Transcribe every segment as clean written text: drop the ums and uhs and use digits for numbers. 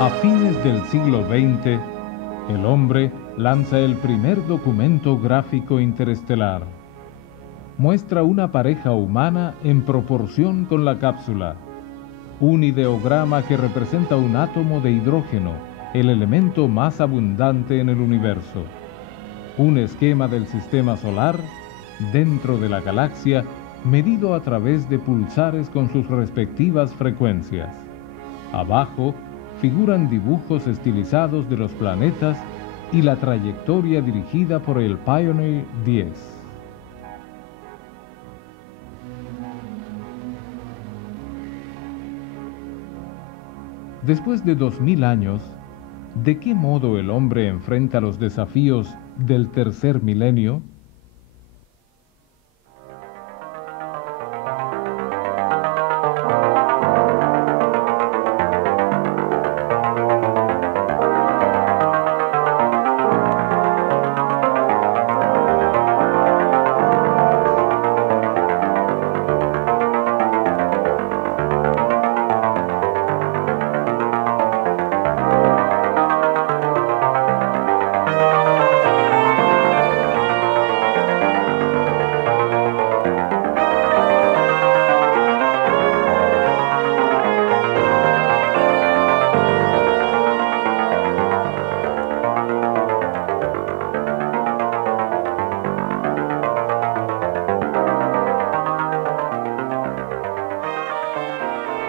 A fines del siglo XX, el hombre lanza el primer documento gráfico interestelar. Muestra una pareja humana en proporción con la cápsula. Un ideograma que representa un átomo de hidrógeno, el elemento más abundante en el universo. Un esquema del sistema solar dentro de la galaxia, medido a través de pulsares con sus respectivas frecuencias. Abajo figuran dibujos estilizados de los planetas y la trayectoria dirigida por el Pioneer 10. Después de 2000 años, ¿de qué modo el hombre enfrenta los desafíos del tercer milenio?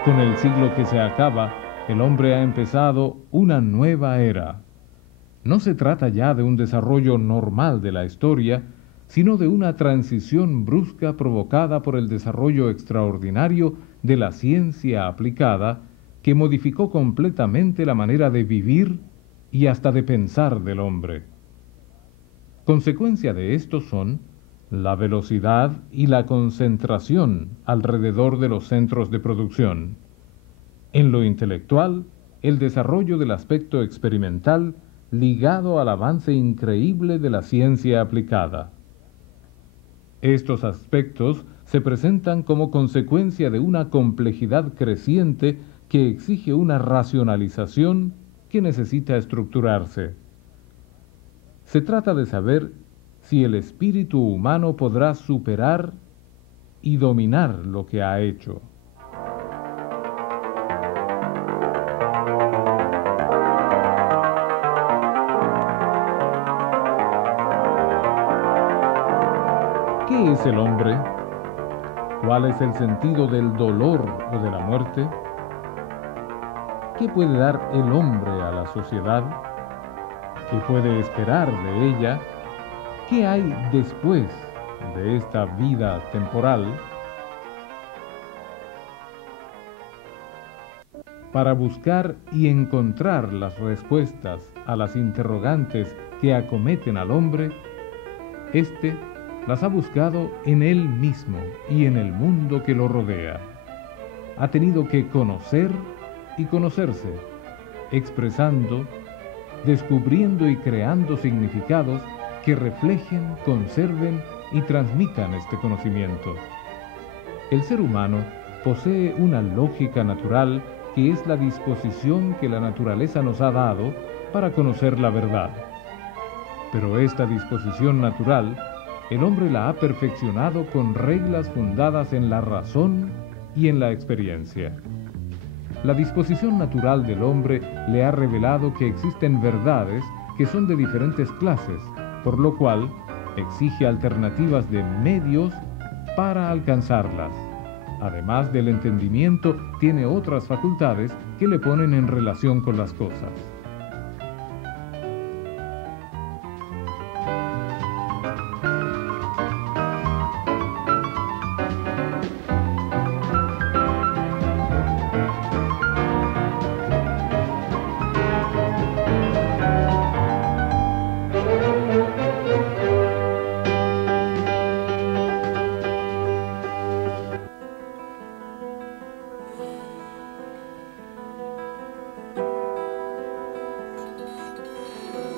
Con el siglo que se acaba, el hombre ha empezado una nueva era. No se trata ya de un desarrollo normal de la historia, sino de una transición brusca provocada por el desarrollo extraordinario de la ciencia aplicada que modificó completamente la manera de vivir y hasta de pensar del hombre. Consecuencia de esto son la velocidad y la concentración alrededor de los centros de producción. En lo intelectual, el desarrollo del aspecto experimental ligado al avance increíble de la ciencia aplicada. Estos aspectos se presentan como consecuencia de una complejidad creciente que exige una racionalización que necesita estructurarse. Se trata de saber si el espíritu humano podrá superar y dominar lo que ha hecho. ¿Qué es el hombre? ¿Cuál es el sentido del dolor o de la muerte? ¿Qué puede dar el hombre a la sociedad? ¿Qué puede esperar de ella? ¿Qué hay después de esta vida temporal? Para buscar y encontrar las respuestas a las interrogantes que acometen al hombre, éste las ha buscado en él mismo y en el mundo que lo rodea. Ha tenido que conocer y conocerse, expresando, descubriendo y creando significados que reflejen, conserven y transmitan este conocimiento. El ser humano posee una lógica natural que es la disposición que la naturaleza nos ha dado para conocer la verdad. Pero esta disposición natural, el hombre la ha perfeccionado con reglas fundadas en la razón y en la experiencia. La disposición natural del hombre le ha revelado que existen verdades que son de diferentes clases, por lo cual exige alternativas de medios para alcanzarlas. Además del entendimiento, tiene otras facultades que le ponen en relación con las cosas.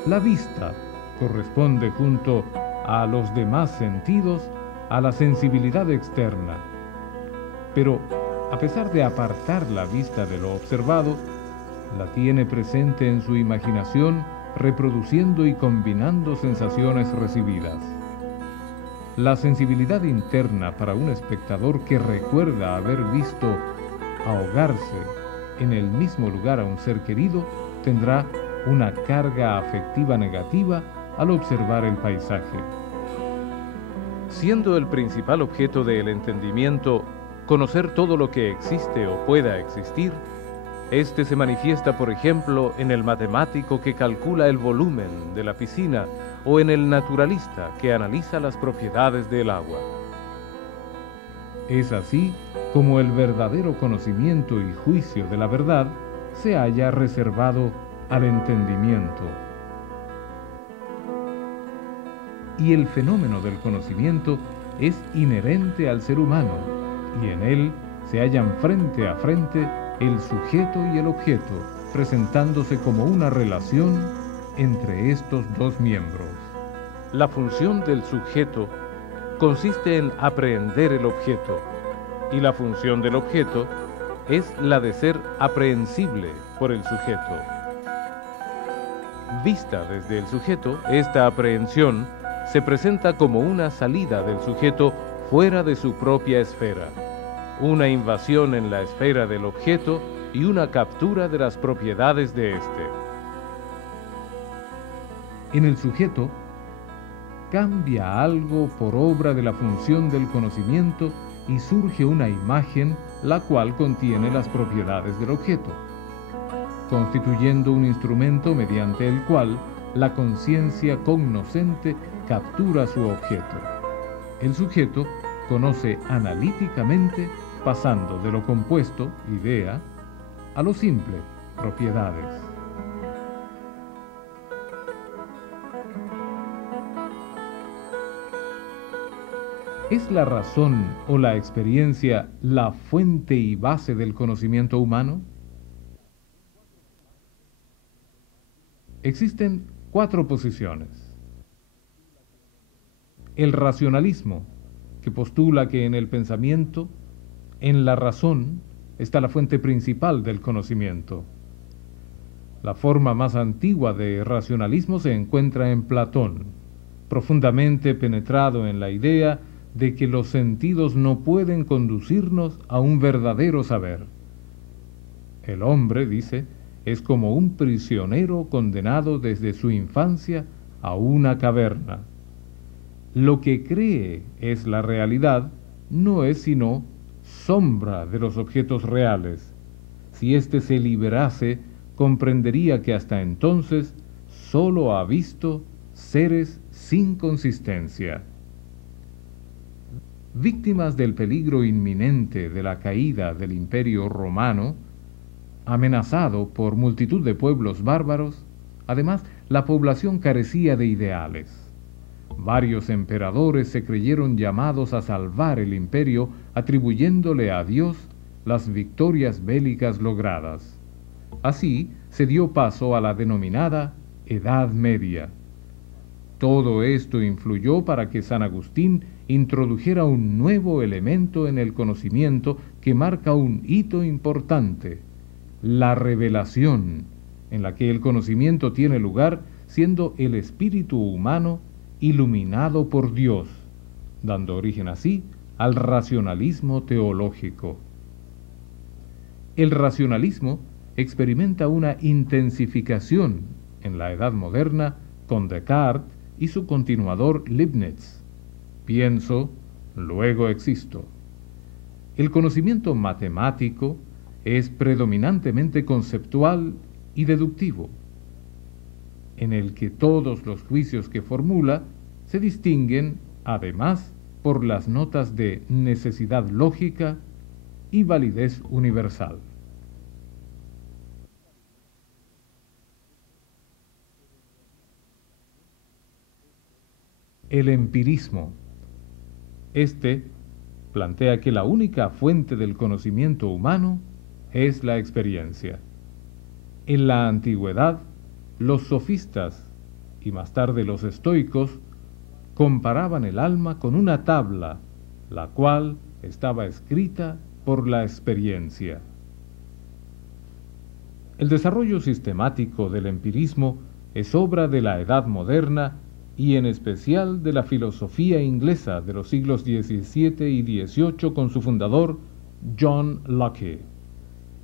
La vista corresponde junto a los demás sentidos a la sensibilidad externa. Pero, a pesar de apartar la vista de lo observado, la tiene presente en su imaginación, reproduciendo y combinando sensaciones recibidas. La sensibilidad interna para un espectador que recuerda haber visto ahogarse en el mismo lugar a un ser querido tendrá una carga afectiva negativa al observar el paisaje. Siendo el principal objeto del entendimiento conocer todo lo que existe o pueda existir, este se manifiesta, por ejemplo, en el matemático que calcula el volumen de la piscina o en el naturalista que analiza las propiedades del agua. Es así como el verdadero conocimiento y juicio de la verdad se halla reservado al entendimiento. Y el fenómeno del conocimiento es inherente al ser humano, y en él se hallan frente a frente el sujeto y el objeto, presentándose como una relación entre estos dos miembros. La función del sujeto consiste en aprehender el objeto, y la función del objeto es la de ser aprehensible por el sujeto. Vista desde el sujeto, esta aprehensión se presenta como una salida del sujeto fuera de su propia esfera, una invasión en la esfera del objeto y una captura de las propiedades de éste. En el sujeto cambia algo por obra de la función del conocimiento y surge una imagen la cual contiene las propiedades del objeto, constituyendo un instrumento mediante el cual la conciencia cognoscente captura su objeto. El sujeto conoce analíticamente, pasando de lo compuesto, idea, a lo simple, propiedades. ¿Es la razón o la experiencia la fuente y base del conocimiento humano? Existen 4 posiciones. El racionalismo, que postula que en el pensamiento, en la razón, está la fuente principal del conocimiento. La forma más antigua de racionalismo se encuentra en Platón, profundamente penetrado en la idea de que los sentidos no pueden conducirnos a un verdadero saber. El hombre, dice, es como un prisionero condenado desde su infancia a una caverna. Lo que cree es la realidad no es sino sombra de los objetos reales. Si éste se liberase, comprendería que hasta entonces solo ha visto seres sin consistencia. Víctimas del peligro inminente de la caída del Imperio Romano, amenazado por multitud de pueblos bárbaros, además la población carecía de ideales. Varios emperadores se creyeron llamados a salvar el imperio, atribuyéndole a Dios las victorias bélicas logradas. Así se dio paso a la denominada Edad Media. Todo esto influyó para que San Agustín introdujera un nuevo elemento en el conocimiento que marca un hito importante, la revelación, en la que el conocimiento tiene lugar siendo el espíritu humano iluminado por Dios, dando origen así al racionalismo teológico. El racionalismo experimenta una intensificación en la Edad Moderna con Descartes y su continuador Leibniz. Pienso, luego existo. El conocimiento matemático es predominantemente conceptual y deductivo, en el que todos los juicios que formula se distinguen, además, por las notas de necesidad lógica y validez universal. El empirismo. Este plantea que la única fuente del conocimiento humano es la experiencia. En la antigüedad, los sofistas y más tarde los estoicos comparaban el alma con una tabla, la cual estaba escrita por la experiencia. El desarrollo sistemático del empirismo es obra de la Edad Moderna y en especial de la filosofía inglesa de los siglos XVII y XVIII con su fundador, John Locke.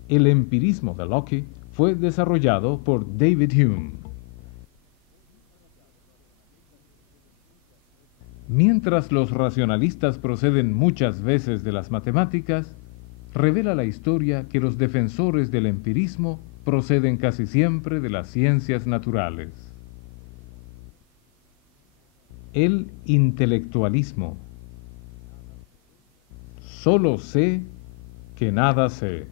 El empirismo de Locke fue desarrollado por David Hume. Mientras los racionalistas proceden muchas veces de las matemáticas, revela la historia que los defensores del empirismo proceden casi siempre de las ciencias naturales. El intelectualismo. Solo sé que nada sé.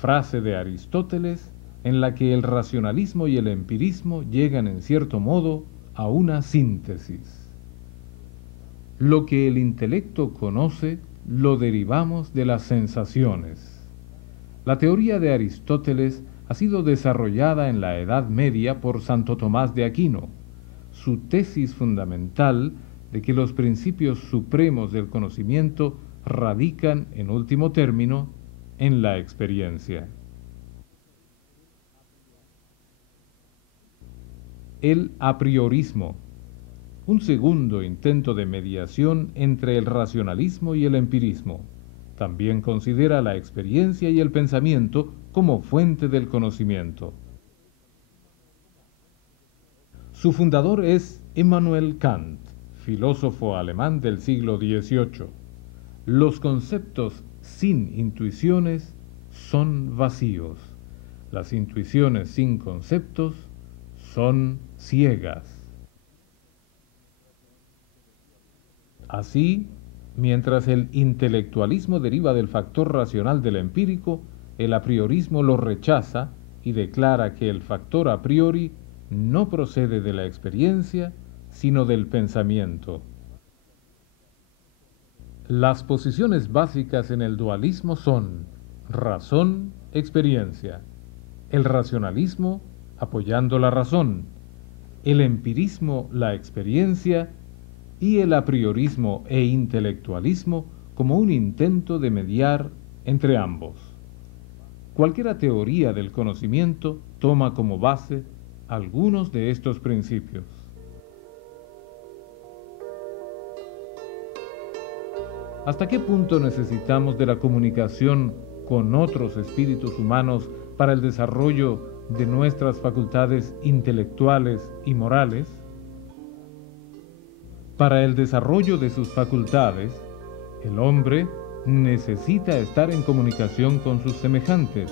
Frase de Aristóteles en la que el racionalismo y el empirismo llegan en cierto modo a una síntesis. Lo que el intelecto conoce lo derivamos de las sensaciones. La teoría de Aristóteles ha sido desarrollada en la Edad Media por Santo Tomás de Aquino. Su tesis fundamental de que los principios supremos del conocimiento radican, en último término, en la experiencia. El apriorismo, un segundo intento de mediación entre el racionalismo y el empirismo. También considera la experiencia y el pensamiento como fuente del conocimiento. Su fundador es Immanuel Kant, filósofo alemán del siglo XVIII. Los conceptos sin intuiciones son vacíos. Las intuiciones sin conceptos son ciegas. Así, mientras el intelectualismo deriva del factor racional del empírico, el apriorismo lo rechaza y declara que el factor a priori no procede de la experiencia, sino del pensamiento. Las posiciones básicas en el dualismo son razón, experiencia, el racionalismo apoyando la razón, el empirismo la experiencia y el apriorismo e intelectualismo como un intento de mediar entre ambos. Cualquier teoría del conocimiento toma como base algunos de estos principios. ¿Hasta qué punto necesitamos de la comunicación con otros espíritus humanos para el desarrollo de nuestras facultades intelectuales y morales? Para el desarrollo de sus facultades, el hombre necesita estar en comunicación con sus semejantes,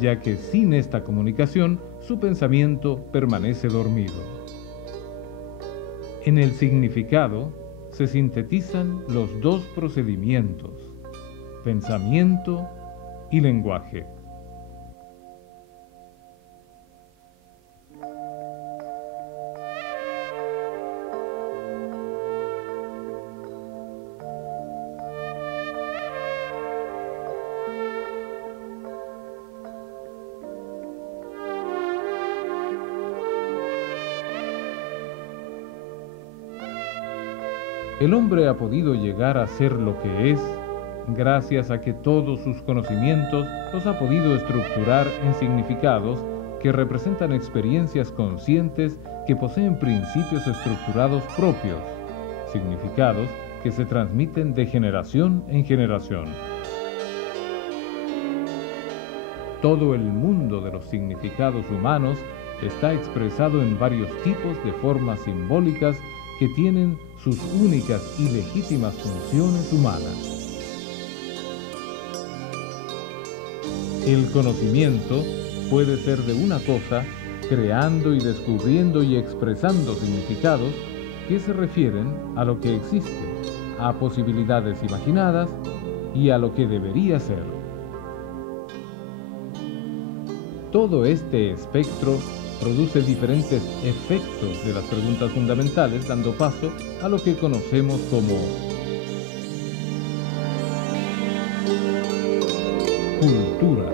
ya que sin esta comunicación su pensamiento permanece dormido. En el significado se sintetizan los dos procedimientos, pensamiento y lenguaje. El hombre ha podido llegar a ser lo que es gracias a que todos sus conocimientos los ha podido estructurar en significados que representan experiencias conscientes que poseen principios estructurados propios, significados que se transmiten de generación en generación. Todo el mundo de los significados humanos está expresado en varios tipos de formas simbólicas que tienen sus únicas y legítimas funciones humanas. El conocimiento puede ser de una cosa, creando y descubriendo y expresando significados que se refieren a lo que existe, a posibilidades imaginadas y a lo que debería ser. Todo este espectro produce diferentes efectos de las preguntas fundamentales, dando paso a lo que conocemos como cultura.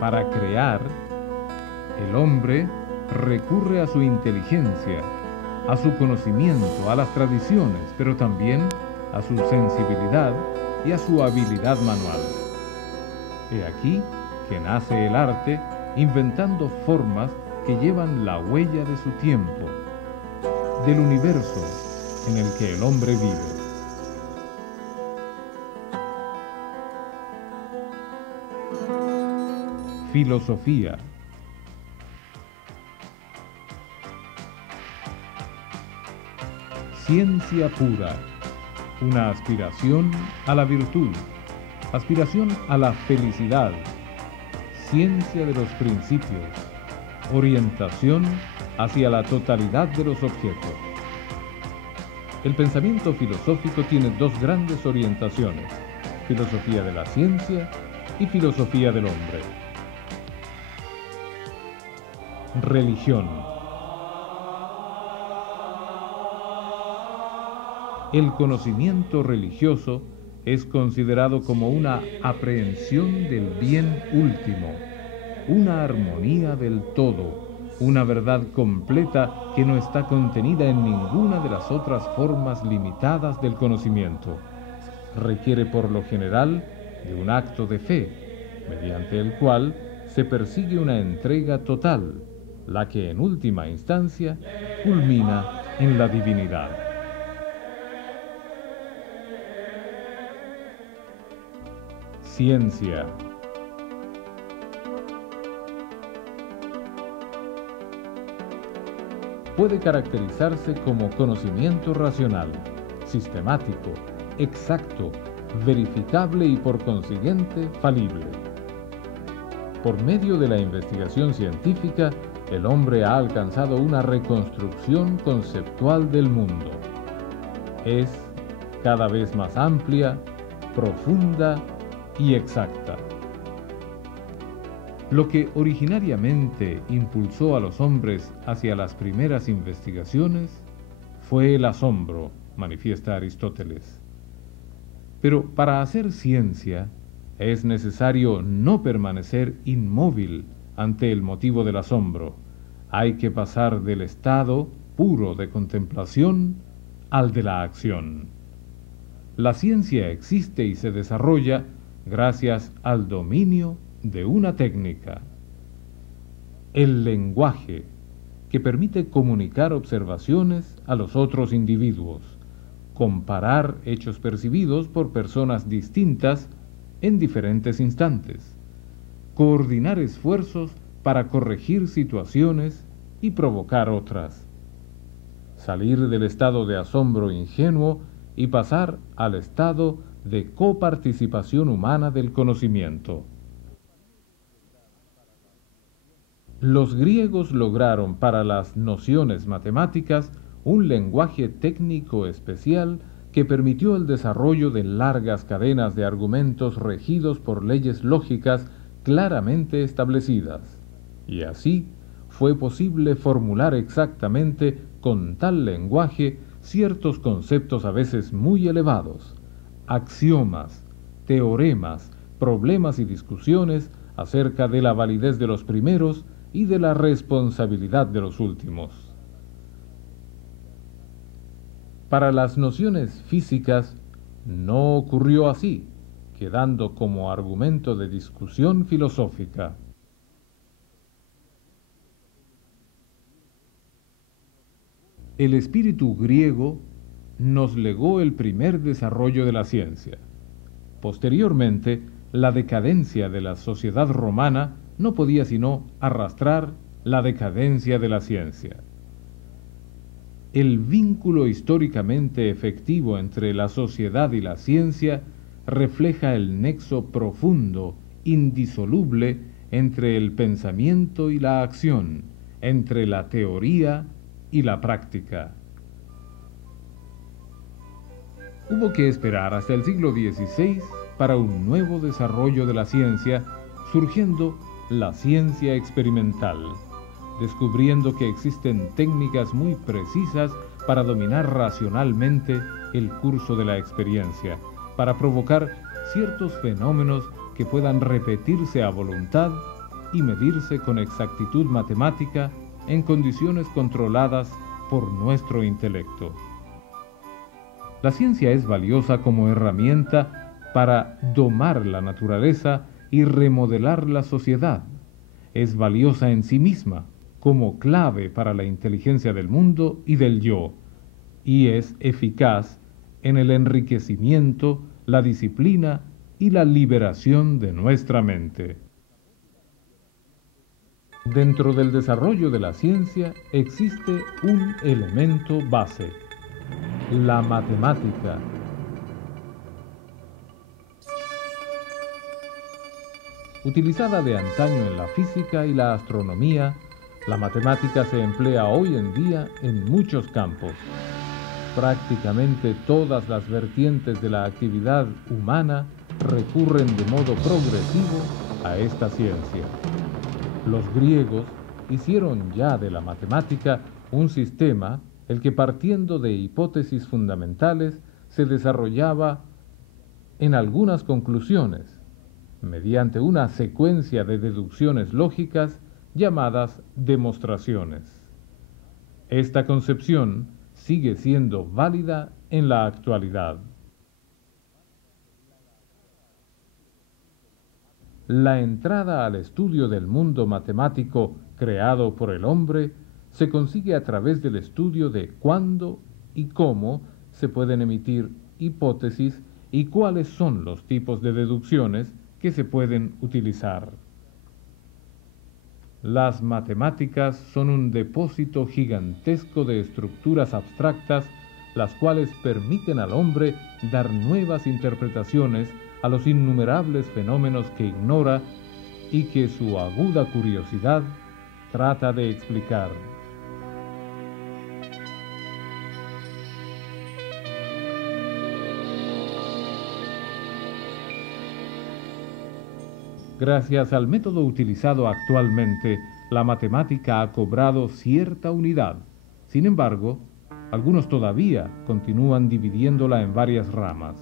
Para crear, el hombre recurre a su inteligencia, a su conocimiento, a las tradiciones, pero también a su sensibilidad y a su habilidad manual. He aquí que nace el arte inventando formas que llevan la huella de su tiempo, del universo en el que el hombre vive. Filosofía. Ciencia pura, una aspiración a la virtud, aspiración a la felicidad, ciencia de los principios, orientación hacia la totalidad de los objetos. El pensamiento filosófico tiene dos grandes orientaciones: filosofía de la ciencia y filosofía del hombre. Religión. El conocimiento religioso es considerado como una aprehensión del bien último, una armonía del todo, una verdad completa que no está contenida en ninguna de las otras formas limitadas del conocimiento. Requiere por lo general de un acto de fe, mediante el cual se persigue una entrega total, la que en última instancia culmina en la divinidad. Ciencia. Puede caracterizarse como conocimiento racional, sistemático, exacto, verificable y por consiguiente falible. Por medio de la investigación científica, el hombre ha alcanzado una reconstrucción conceptual del mundo. Es cada vez más amplia, profunda y exacta. Lo que originariamente impulsó a los hombres hacia las primeras investigaciones fue el asombro, manifiesta Aristóteles. Pero para hacer ciencia es necesario no permanecer inmóvil ante el motivo del asombro. Hay que pasar del estado puro de contemplación al de la acción. La ciencia existe y se desarrolla gracias al dominio de una técnica, el lenguaje, que permite comunicar observaciones a los otros individuos, comparar hechos percibidos por personas distintas en diferentes instantes, coordinar esfuerzos para corregir situaciones y provocar otras, salir del estado de asombro ingenuo y pasar al estado de coparticipación humana del conocimiento. Los griegos lograron para las nociones matemáticas un lenguaje técnico especial que permitió el desarrollo de largas cadenas de argumentos regidos por leyes lógicas claramente establecidas. Y así fue posible formular exactamente con tal lenguaje ciertos conceptos a veces muy elevados, axiomas, teoremas, problemas y discusiones acerca de la validez de los primeros y de la responsabilidad de los últimos. Para las nociones físicas no ocurrió así, quedando como argumento de discusión filosófica. El espíritu griego nos legó el primer desarrollo de la ciencia. Posteriormente, la decadencia de la sociedad romana no podía sino arrastrar la decadencia de la ciencia. El vínculo históricamente efectivo entre la sociedad y la ciencia refleja el nexo profundo, indisoluble, entre el pensamiento y la acción, entre la teoría y la práctica. Hubo que esperar hasta el siglo XVI para un nuevo desarrollo de la ciencia, surgiendo la ciencia experimental, descubriendo que existen técnicas muy precisas para dominar racionalmente el curso de la experiencia, para provocar ciertos fenómenos que puedan repetirse a voluntad y medirse con exactitud matemática en condiciones controladas por nuestro intelecto. La ciencia es valiosa como herramienta para domar la naturaleza y remodelar la sociedad. Es valiosa en sí misma como clave para la inteligencia del mundo y del yo, y es eficaz en el enriquecimiento, la disciplina y la liberación de nuestra mente. Dentro del desarrollo de la ciencia existe un elemento base: la matemática. Utilizada de antaño en la física y la astronomía, la matemática se emplea hoy en día en muchos campos. Prácticamente todas las vertientes de la actividad humana recurren de modo progresivo a esta ciencia. Los griegos hicieron ya de la matemática un sistema el que, partiendo de hipótesis fundamentales, se desarrollaba en algunas conclusiones mediante una secuencia de deducciones lógicas llamadas demostraciones. Esta concepción sigue siendo válida en la actualidad. La entrada al estudio del mundo matemático creado por el hombre se consigue a través del estudio de cuándo y cómo se pueden emitir hipótesis y cuáles son los tipos de deducciones que se pueden utilizar. Las matemáticas son un depósito gigantesco de estructuras abstractas, las cuales permiten al hombre dar nuevas interpretaciones a los innumerables fenómenos que ignora y que su aguda curiosidad trata de explicar. Gracias al método utilizado actualmente, la matemática ha cobrado cierta unidad. Sin embargo, algunos todavía continúan dividiéndola en varias ramas.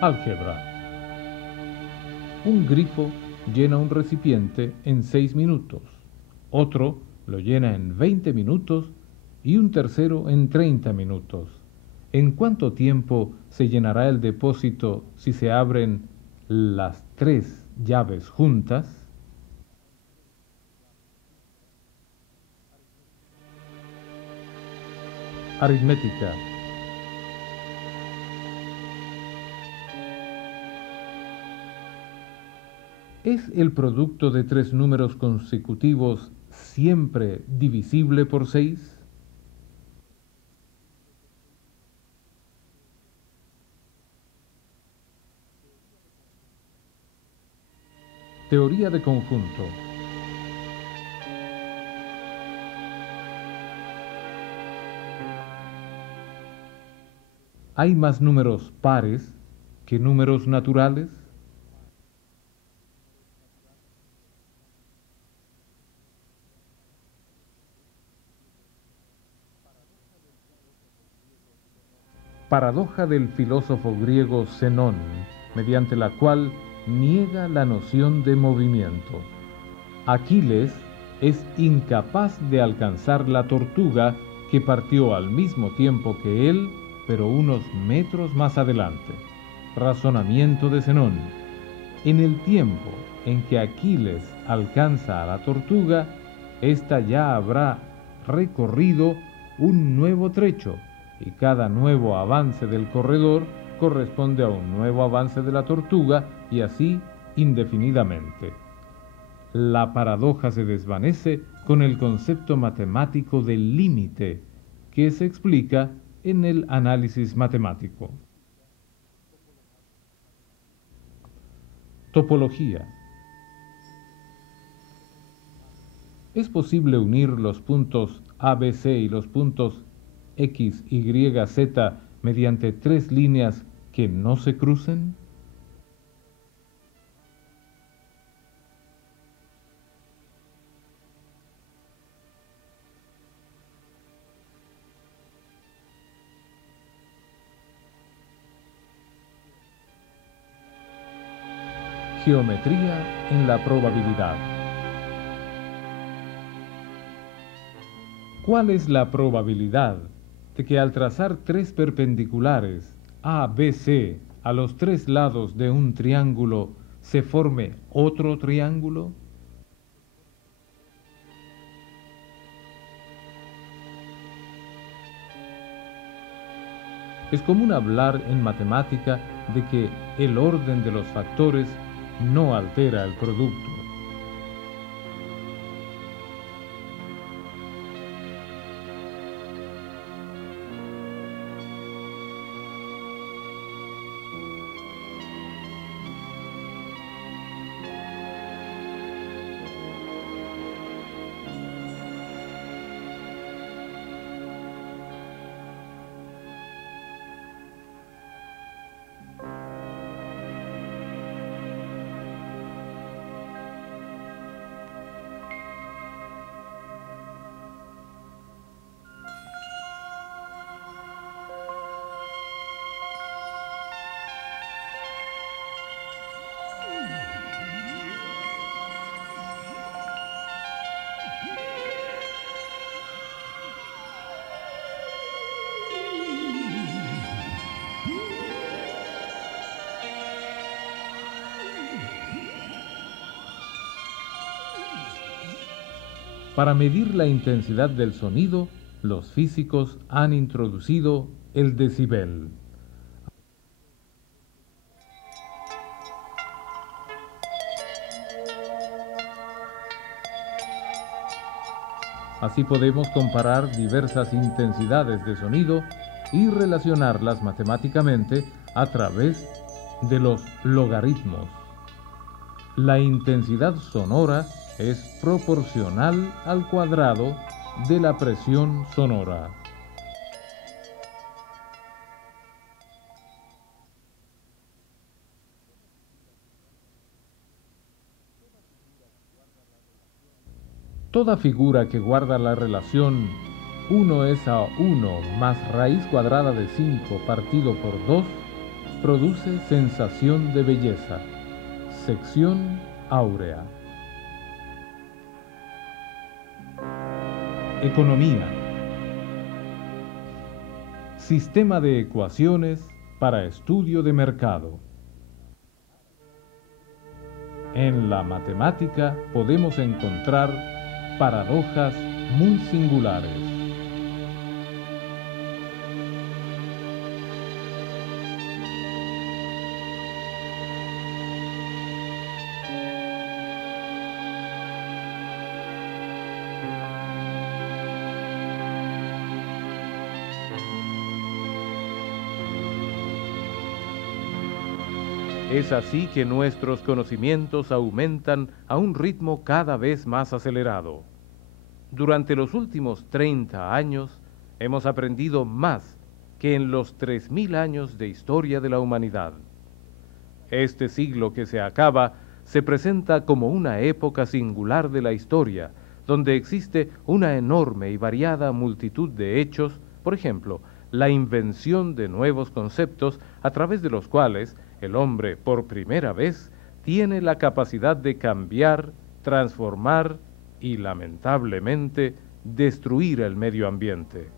Álgebra. Un grifo llena un recipiente en 6 minutos, otro lo llena en 20 minutos y un tercero en 30 minutos. ¿En cuánto tiempo se llenará el depósito si se abren las 3 llaves juntas? Aritmética. ¿Es el producto de 3 números consecutivos siempre divisible por 6? Teoría de conjunto. ¿Hay más números pares que números naturales? Paradoja del filósofo griego Zenón, mediante la cual niega la noción de movimiento. Aquiles es incapaz de alcanzar la tortuga que partió al mismo tiempo que él, pero unos metros más adelante. Razonamiento de Zenón. En el tiempo en que Aquiles alcanza a la tortuga, ésta ya habrá recorrido un nuevo trecho, y cada nuevo avance del corredor corresponde a un nuevo avance de la tortuga, y así indefinidamente. La paradoja se desvanece con el concepto matemático del límite, que se explica en el análisis matemático. Topología. ¿Es posible unir los puntos ABC y los puntos X, Y, Z mediante 3 líneas que no se crucen? Geometría en la probabilidad. ¿Cuál es la probabilidad de que al trazar tres perpendiculares ABC a los tres lados de un triángulo se forme otro triángulo? Es común hablar en matemática de que el orden de los factores no altera el producto. Para medir la intensidad del sonido, los físicos han introducido el decibel. Así podemos comparar diversas intensidades de sonido y relacionarlas matemáticamente a través de los logaritmos. La intensidad sonora es proporcional al cuadrado de la presión sonora. Toda figura que guarda la relación 1:1 más raíz cuadrada de 5 partido por 2 produce sensación de belleza. Sección áurea. Economía. Sistema de ecuaciones para estudio de mercado. En la matemática podemos encontrar paradojas muy singulares. Es así que nuestros conocimientos aumentan a un ritmo cada vez más acelerado. Durante los últimos 30 años hemos aprendido más que en los 3000 años de historia de la humanidad. Este siglo que se acaba se presenta como una época singular de la historia, donde existe una enorme y variada multitud de hechos, por ejemplo, la invención de nuevos conceptos a través de los cuales el hombre, por primera vez, tiene la capacidad de cambiar, transformar y, lamentablemente, destruir el medio ambiente.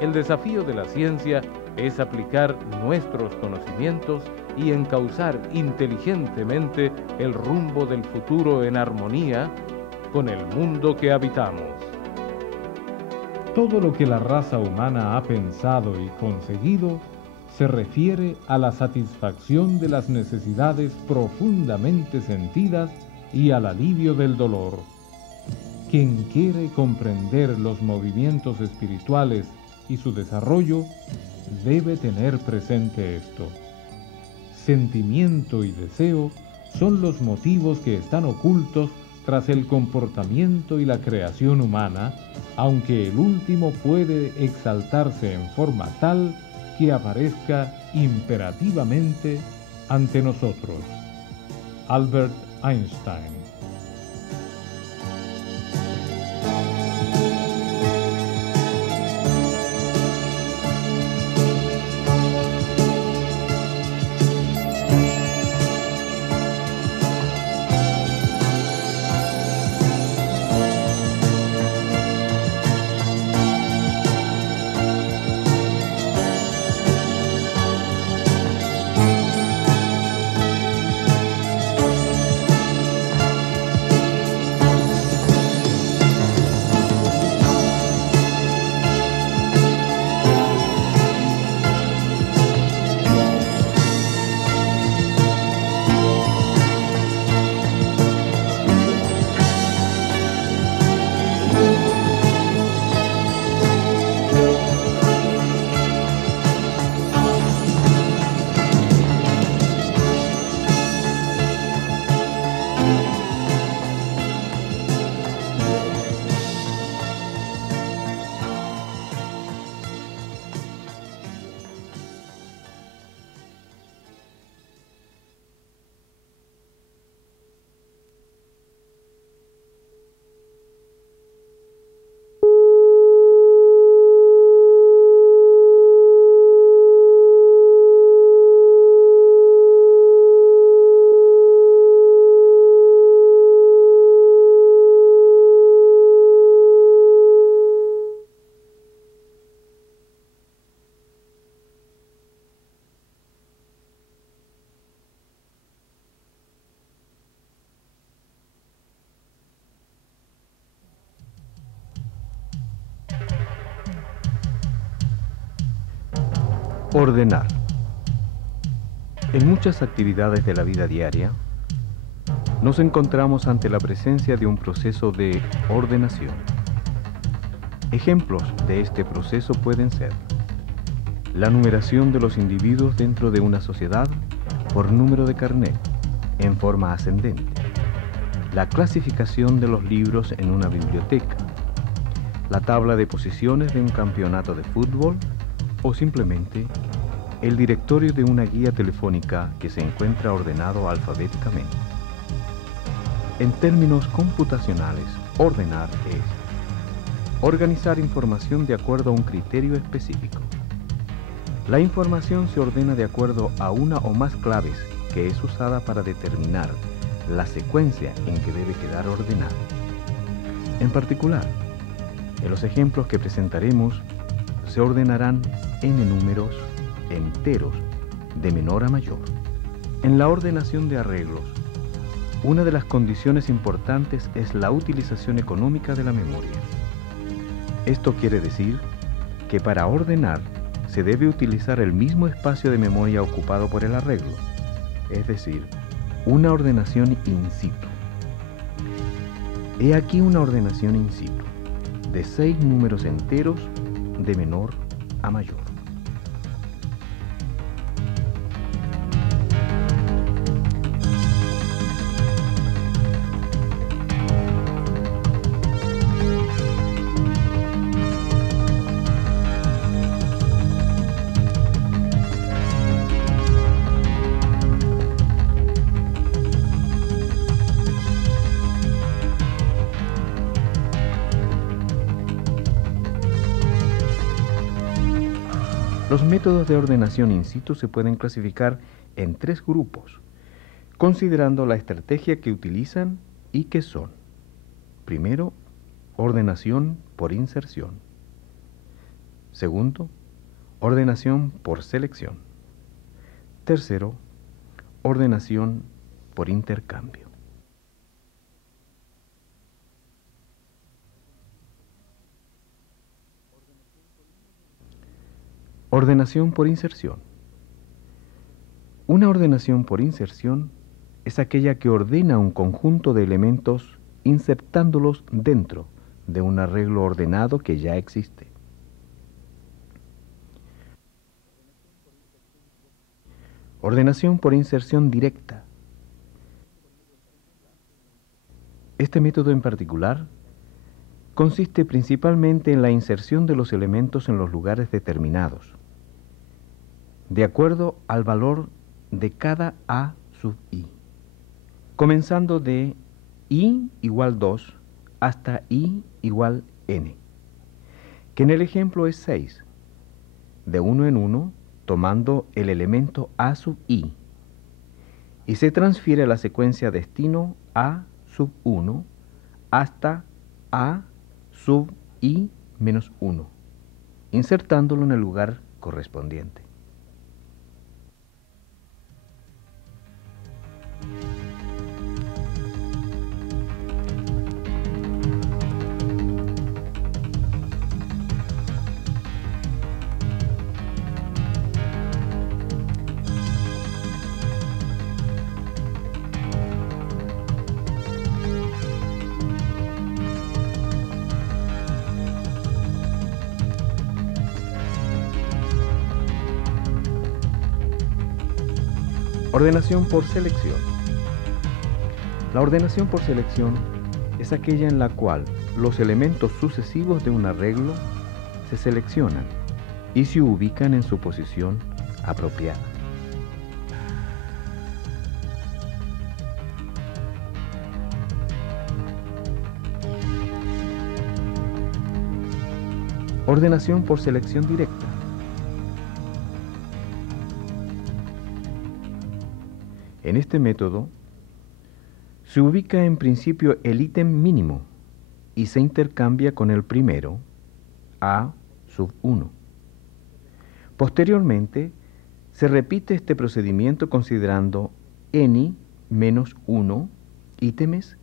El desafío de la ciencia es aplicar nuestros conocimientos y encauzar inteligentemente el rumbo del futuro en armonía con el mundo que habitamos. Todo lo que la raza humana ha pensado y conseguido se refiere a la satisfacción de las necesidades profundamente sentidas y al alivio del dolor. Quien quiere comprender los movimientos espirituales y su desarrollo debe tener presente esto. Sentimiento y deseo son los motivos que están ocultos tras el comportamiento y la creación humana, aunque el último puede exaltarse en forma tal que aparezca imperativamente ante nosotros. Albert Einstein. Ordenar. En muchas actividades de la vida diaria, nos encontramos ante la presencia de un proceso de ordenación. Ejemplos de este proceso pueden ser la numeración de los individuos dentro de una sociedad por número de carnet, en forma ascendente, la clasificación de los libros en una biblioteca, la tabla de posiciones de un campeonato de fútbol o simplemente el directorio de una guía telefónica que se encuentra ordenado alfabéticamente. En términos computacionales, ordenar es organizar información de acuerdo a un criterio específico. La información se ordena de acuerdo a una o más claves que es usada para determinar la secuencia en que debe quedar ordenada. En particular, en los ejemplos que presentaremos, se ordenarán n números enteros de menor a mayor. En la ordenación de arreglos, una de las condiciones importantes es la utilización económica de la memoria. Esto quiere decir que para ordenar se debe utilizar el mismo espacio de memoria ocupado por el arreglo, es decir, una ordenación in situ. He aquí una ordenación in situ de 6 números enteros de menor a mayor. Los métodos de ordenación in situ se pueden clasificar en 3 grupos, considerando la estrategia que utilizan y que son: primero, ordenación por inserción; Segundo, ordenación por selección. Tercero, ordenación por intercambio. Ordenación por inserción. Una ordenación por inserción es aquella que ordena un conjunto de elementos insertándolos dentro de un arreglo ordenado que ya existe. Ordenación por inserción directa. Este método en particular consiste principalmente en la inserción de los elementos en los lugares determinados, de acuerdo al valor de cada A sub I, comenzando de I igual 2 hasta I igual N, que en el ejemplo es 6, de uno en uno, tomando el elemento A sub I, y se transfiere a la secuencia destino A sub 1 hasta A sub I menos 1, insertándolo en el lugar correspondiente. Ordenación por selección. La ordenación por selección es aquella en la cual los elementos sucesivos de un arreglo se seleccionan y se ubican en su posición apropiada. Ordenación por selección directa. En este método se ubica en principio el ítem mínimo y se intercambia con el primero, A sub 1. Posteriormente, se repite este procedimiento considerando n menos 1 ítems,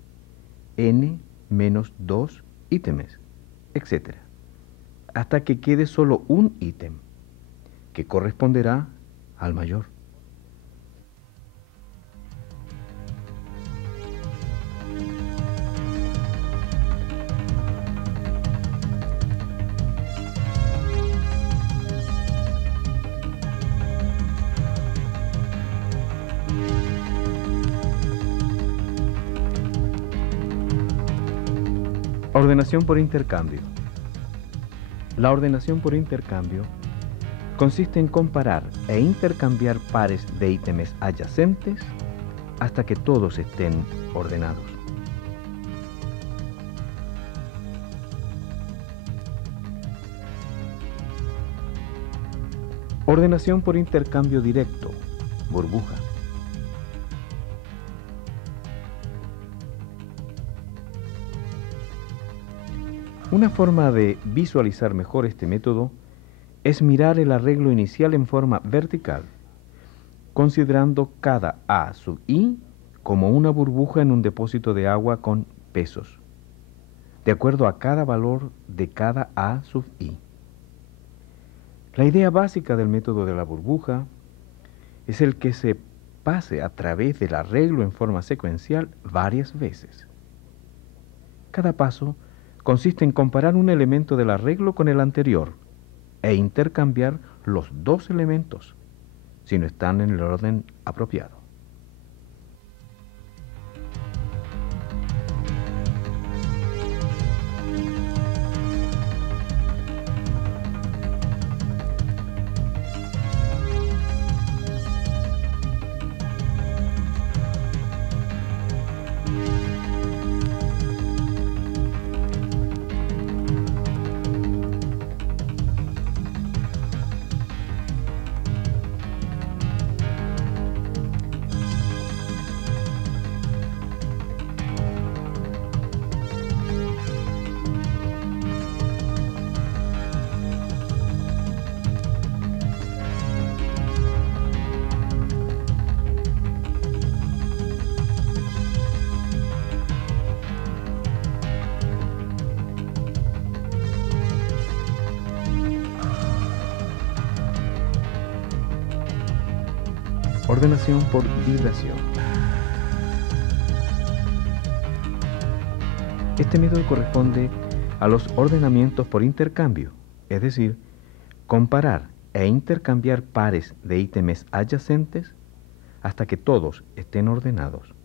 n menos 2 ítems, etc., hasta que quede solo un ítem, que corresponderá al mayor. Ordenación por intercambio. La ordenación por intercambio consiste en comparar e intercambiar pares de ítems adyacentes hasta que todos estén ordenados. Ordenación por intercambio directo, burbuja. Una forma de visualizar mejor este método es mirar el arreglo inicial en forma vertical, considerando cada A sub I como una burbuja en un depósito de agua con pesos, de acuerdo a cada valor de cada A sub I. La idea básica del método de la burbuja es el que se pase a través del arreglo en forma secuencial varias veces. Cada paso consiste en comparar un elemento del arreglo con el anterior e intercambiar los dos elementos si no están en el orden apropiado. Ordenación por vibración. Este método corresponde a los ordenamientos por intercambio, es decir, comparar e intercambiar pares de ítems adyacentes hasta que todos estén ordenados.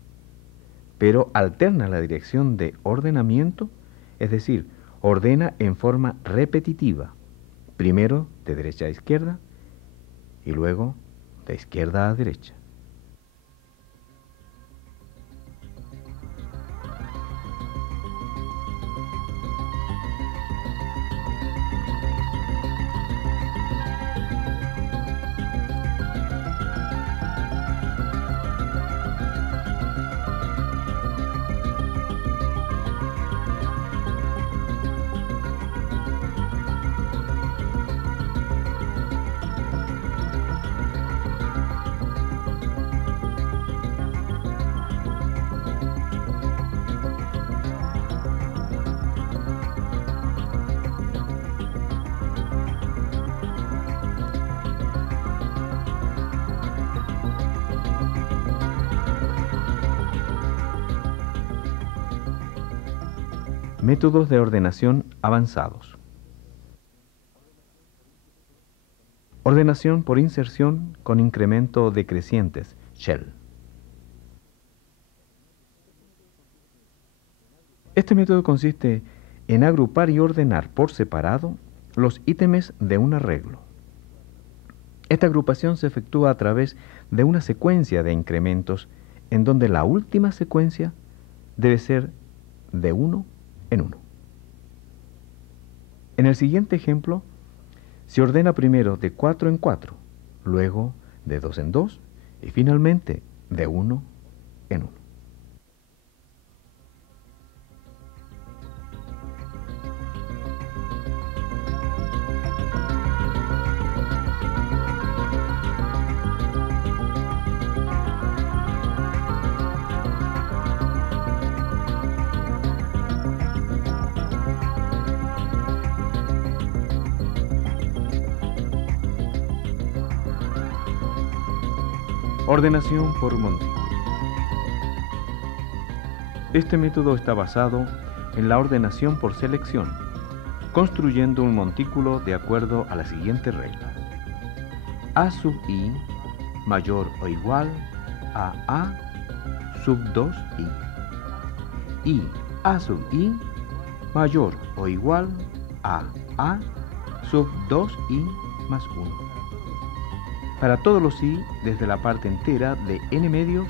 Pero alterna la dirección de ordenamiento, es decir, ordena en forma repetitiva, primero de derecha a izquierda y luego de izquierda a derecha. Métodos de ordenación avanzados. Ordenación por inserción con incremento decrecientes, Shell. Este método consiste en agrupar y ordenar por separado los ítems de un arreglo. Esta agrupación se efectúa a través de una secuencia de incrementos en donde la última secuencia debe ser de uno en uno. En el siguiente ejemplo, se ordena primero de 4 en 4, luego de 2 en 2 y finalmente de 1 en 1. Ordenación por montículo. Este método está basado en la ordenación por selección, construyendo un montículo de acuerdo a la siguiente regla. A sub i mayor o igual a A sub 2i. Y A sub i mayor o igual a A sub 2i más 1. Para todos los i desde la parte entera de n medios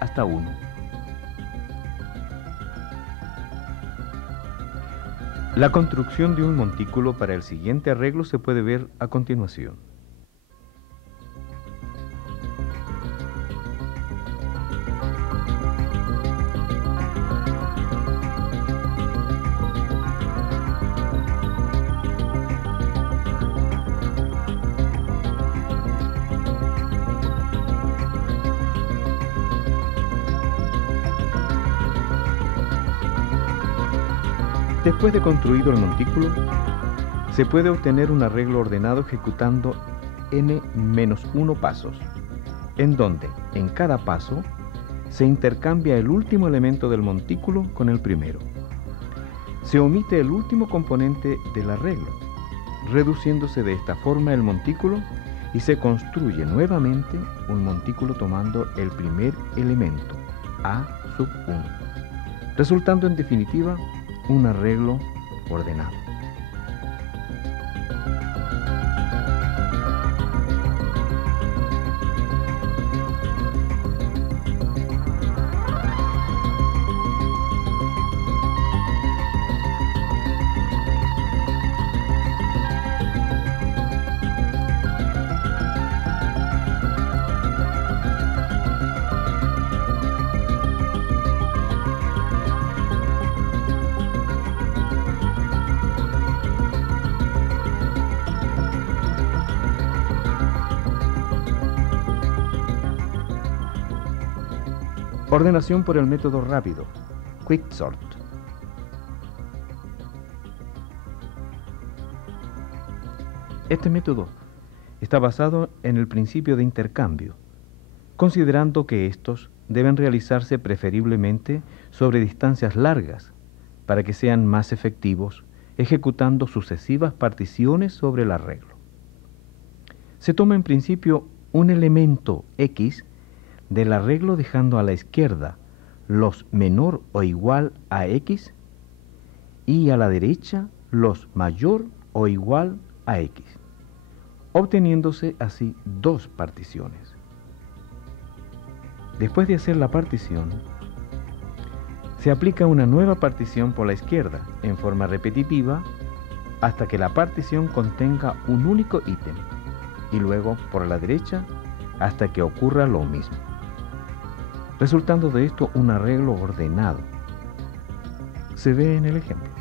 hasta 1. La construcción de un montículo para el siguiente arreglo se puede ver a continuación. Después de construido el montículo, se puede obtener un arreglo ordenado ejecutando n-1 pasos, en donde en cada paso se intercambia el último elemento del montículo con el primero. Se omite el último componente del arreglo, reduciéndose de esta forma el montículo y se construye nuevamente un montículo tomando el primer elemento, A sub 1, resultando en definitiva un arreglo ordenado. Ordenación por el método rápido, Quick Sort. Este método está basado en el principio de intercambio. considerando que estos deben realizarse preferiblemente sobre distancias largas para que sean más efectivos, ejecutando sucesivas particiones sobre el arreglo. Se toma en principio un elemento X del arreglo dejando a la izquierda los menor o igual a X y a la derecha los mayor o igual a X, obteniéndose así dos particiones. Después de hacer la partición, se aplica una nueva partición por la izquierda en forma repetitiva hasta que la partición contenga un único ítem, y luego por la derecha hasta que ocurra lo mismo, resultando de esto un arreglo ordenado. Se ve en el ejemplo.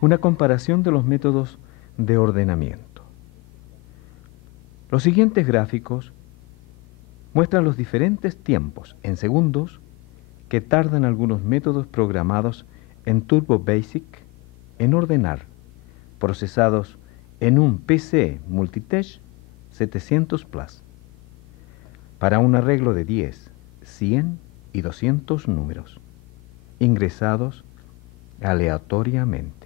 Una comparación de los métodos de ordenamiento. Los siguientes gráficos muestran los diferentes tiempos en segundos que tardan algunos métodos programados en Turbo Basic en ordenar, procesados en un PC Multitouch 700 Plus, para un arreglo de 10, 100 y 200 números, ingresados aleatoriamente.